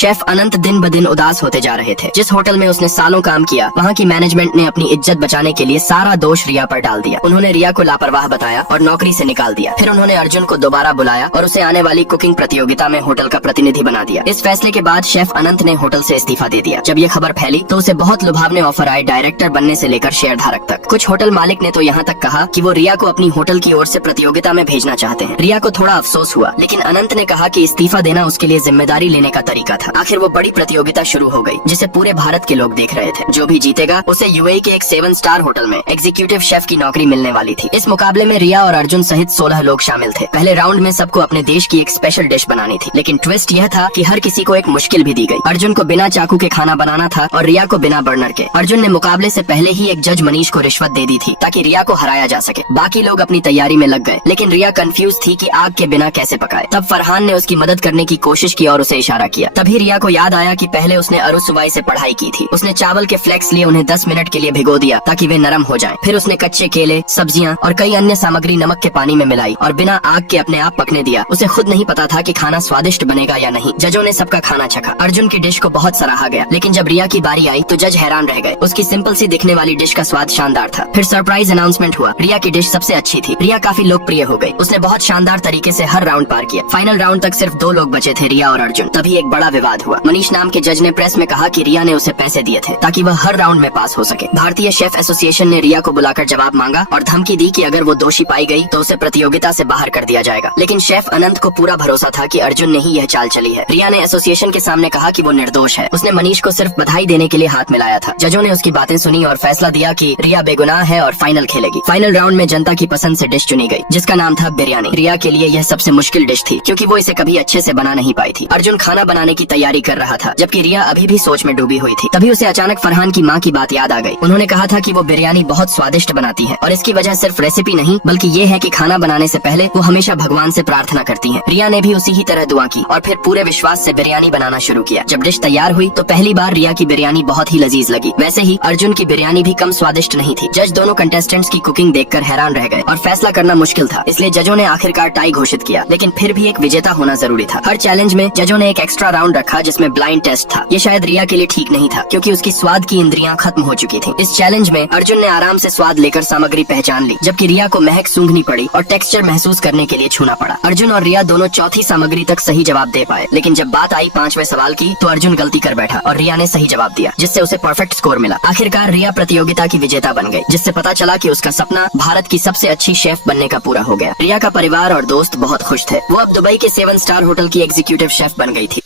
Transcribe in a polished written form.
Chef अनंत दिन ब दिन उदास होते जा रहे थे। जिस होटल में उसने सालों काम किया, वहाँ की मैनेजमेंट ने अपनी इज्जत बचाने के लिए सारा दोष रिया पर डाल दिया। उन्होंने रिया को लापरवाह बताया और नौकरी से निकाल दिया। फिर उन्होंने अर्जुन को दोबारा बुलाया और उसे आने वाली कुकिंग प्रतियोगिता में होटल का प्रतिनिधि बना दिया। इस फैसले के बाद शेफ अनंत ने होटल से इस्तीफा दे दिया। जब ये खबर फैली तो उसे बहुत लुभावने ऑफर आए, डायरेक्टर बनने से लेकर शेयर धारक तक। कुछ होटल मालिक ने तो यहाँ तक कहा कि वो रिया को अपनी होटल की ओर से प्रतियोगिता में भेजना चाहते हैं। रिया को थोड़ा अफसोस हुआ, लेकिन अनंत ने कहा कि इस्तीफा देना उसके लिए जिम्मेदारी लेने का तरीका था। आखिर वो बड़ी प्रतियोगिता शुरू हो गई, जिसे पूरे भारत के लोग देख रहे थे। जो भी जीतेगा उसे यूएई के एक 7 स्टार होटल में एग्जीक्यूटिव शेफ की नौकरी मिलने वाली थी। इस मुकाबले में रिया और अर्जुन सहित 16 लोग शामिल थे। पहले राउंड में सबको अपने देश की एक स्पेशल डिश बनानी थी, लेकिन ट्विस्ट यह था कि हर किसी को एक मुश्किल भी दी गई। अर्जुन को बिना चाकू के खाना बनाना था और रिया को बिना बर्नर के। अर्जुन ने मुकाबले से पहले ही एक जज मनीष को रिश्वत दे दी थी ताकि रिया को हराया जा सके। बाकी लोग अपनी तैयारी में लग गए, लेकिन रिया कंफ्यूज थी कि आग के बिना कैसे पकाए। तब फरहान ने उसकी मदद करने की कोशिश की और उसे इशारा किया। तभी रिया को याद आया कि पहले उसने अरुसुवाई से पढ़ाई की थी। उसने चावल के फ्लेक्स लिए उन्हें 10 मिनट के लिए भिगो दिया ताकि वे नरम हो जाएं। फिर उसने कच्चे केले, सब्जियां और कई अन्य सामग्री नमक के पानी में मिलाई और बिना आग के अपने आप पकने दिया। उसे खुद नहीं पता था कि खाना स्वादिष्ट बनेगा या नहीं। जजों ने सबका खाना चखा। अर्जुन की डिश को बहुत सराहा गया, लेकिन जब रिया की बारी आई तो जज हैरान रह गए। उसकी सिंपल सी दिखने वाली डिश का स्वाद शानदार था। फिर सरप्राइज अनाउंसमेंट हुआ, रिया की डिश सबसे अच्छी थी। रिया काफी लोकप्रिय हो गई। उसने बहुत शानदार तरीके से हर राउंड पार किया। फाइनल राउंड तक सिर्फ 2 लोग बचे थे, रिया और अर्जुन। तभी एक बड़ा विवाद हुआ। मनीष नाम के जज ने प्रेस में कहा कि रिया ने उसे पैसे दिए थे ताकि वह हर राउंड में पास हो सके। भारतीय शेफ एसोसिएशन ने रिया को बुलाकर जवाब मांगा और धमकी दी कि अगर वो दोषी पाई गई तो उसे प्रतियोगिता से बाहर कर दिया जाएगा। लेकिन शेफ अनंत को पूरा भरोसा था कि अर्जुन ने ही यह चाल चली है। रिया ने एसोसिएशन के सामने कहा कि वो निर्दोष है। उसने मनीष को सिर्फ बधाई देने के लिए हाथ मिलाया था। जजों ने उसकी बातें सुनी और फैसला दिया कि रिया बेगुनाह है और फाइनल खेलेगी। फाइनल राउंड में जनता की पसंद से डिश चुनी गई, जिसका नाम था बिरयानी। रिया के लिए यह सबसे मुश्किल डिश थी, क्योंकि वो इसे कभी अच्छे से बना नहीं पाई थी। अर्जुन खाना बनाने की तैयारी कर रहा था, जबकि रिया अभी भी सोच में डूबी हुई थी। तभी उसे अचानक फरहान की माँ की बात याद आ गई। उन्होंने कहा था कि वो बिरयानी बहुत स्वादिष्ट बनाती है और इसकी वजह सिर्फ रेसिपी नहीं, बल्कि ये है कि खाना बनाने से पहले वो हमेशा भगवान से प्रार्थना करती हैं। रिया ने भी उसी ही तरह दुआ की और फिर पूरे विश्वास से बिरयानी बनाना शुरू किया। जब डिश तैयार हुई तो पहली बार रिया की बिरयानी बहुत ही लजीज लगी। वैसे ही अर्जुन की बिरयानी भी कम स्वादिष्ट नहीं थी। जज दोनों कंटेस्टेंट्स की कुकिंग देखकर हैरान रह गए और फैसला करना मुश्किल था। इसलिए जजों ने आखिरकार टाई घोषित किया, लेकिन फिर भी एक विजेता होना जरूरी था। हर चैलेंज में जजों ने एक एक्स्ट्रा राउंड रखा जिसमें ब्लाइंड टेस्ट था। ये शायद रिया के लिए ठीक नहीं था, क्योंकि उसकी स्वाद की इंद्रियां खत्म हो चुकी थी। इस चैलेंज में अर्जुन ने आराम से स्वाद लेकर सामग्री पहचान ली, जबकि रिया को महक सूंघनी पड़ी और टेक्सचर महसूस करने के लिए छूना पड़ा। अर्जुन और रिया दोनों चौथी सामग्री तक सही जवाब दे पाए, लेकिन जब बात आई 5वें सवाल की तो अर्जुन गलती कर बैठा और रिया ने सही जवाब दिया, जिससे उसे परफेक्ट स्कोर मिला। आखिरकार रिया प्रतियोगिता की विजेता बन गई, जिससे पता चला कि उसका सपना भारत की सबसे अच्छी शेफ बनने का पूरा हो गया। रिया का परिवार और दोस्त बहुत खुश थे। वो अब दुबई के 7 स्टार होटल की एग्जीक्यूटिव शेफ बन गई थी।